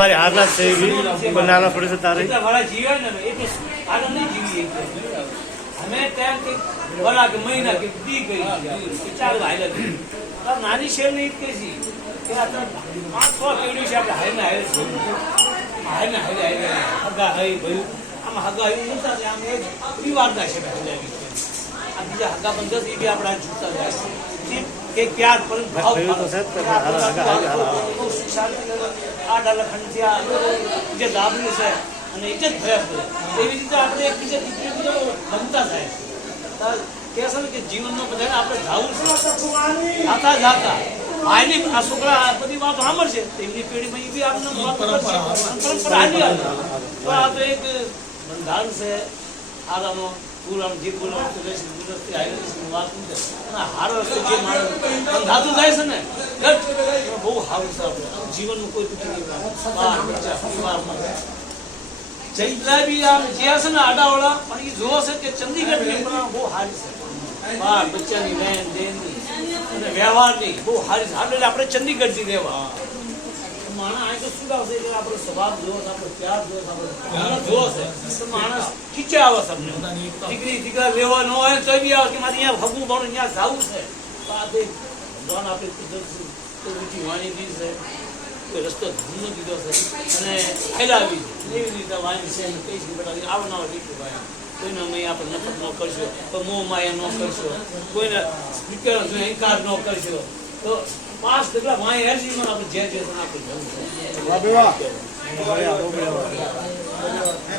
हमारे हालात से भी बनाना पड़े से तारे बड़ा जीवन है ना, एक आनंद नहीं जीवी हमें टाइम के बड़ा के महीना के दी गई चार भाई लगे तब नानी शेर नहीं कैसी कि आता 5-6 पेड़ी से આપણે હાઈ ના હાઈ હગા હઈ ભાઈ આમ હગા હઈ ઉમતા છે આમ એક પરિવારના છે ભાઈ આ બીજા હગા બંધ છે એ બી આપણા છૂટા જાય કે પ્યાર પર ભાવ તો છે આ લખન જે લાભની છે અને ઇજ્જત ભયા પડે એવી રીતે આપણે એકબીજા દીકરી બનતા થાય કે છે કે જીવનમાં બધાને આપણે જાવું છે જાતા જાતા આની આ છોકરા બધી વાત સાંભળશે એમની પેઢીમાં એ બી આપણે પરંપરા હાલી આવે તો આ તો એક બંધારણ છે આરામનો પૂરામ જે બોલવા ગુજરાતી આયુર્વેદની વાત નથી અને હારો જે માણસ બંધાતું જાય છે ને બહુ સારું છે આપણે જીવનનું કોઈ તકલીફ બહાર બીજા પરિવારમાં જૈતલા બી આમ જે હશે ને આડાવાળા પણ એ જોવો છે કે ચંદીગઢની બહુ સારી છે બાર બચ્ચાની લેન દેનની અને વ્યવહારની બહુ સારી છે એટલે આપણે ચંદીગઢથી રહેવા માણસ આ તો શું આવશે કે આપણો સ્વભાવ જોવો આપણો પ્યાર જોવો આપણે જોવો છે તો માણસ ખીચે આવે તમને દીકરી દીકરા લેવા ન હોય તો બી આવે કે મારે અહીંયા ભગવું ભણું અહીંયા જવું છે તો આ તે ભગવાન આપણે કુદરતી વાણી દી છે કોઈ રસ્તો ધૂમનો દીધો છે અને ફેલાવી છે એવી રીતે વાણી છે કઈ છે બેટા આવનાર રીતું ભાઈ કોઈને અમે આપણે નફરત ન કરશો તો મોહ માયા ન કરશો કોઈને સ્પીકર ઇનકાર ન કરશો તો 5 ડગલા વાણી હેરજીમાં આપણે જે આપણે જવું છે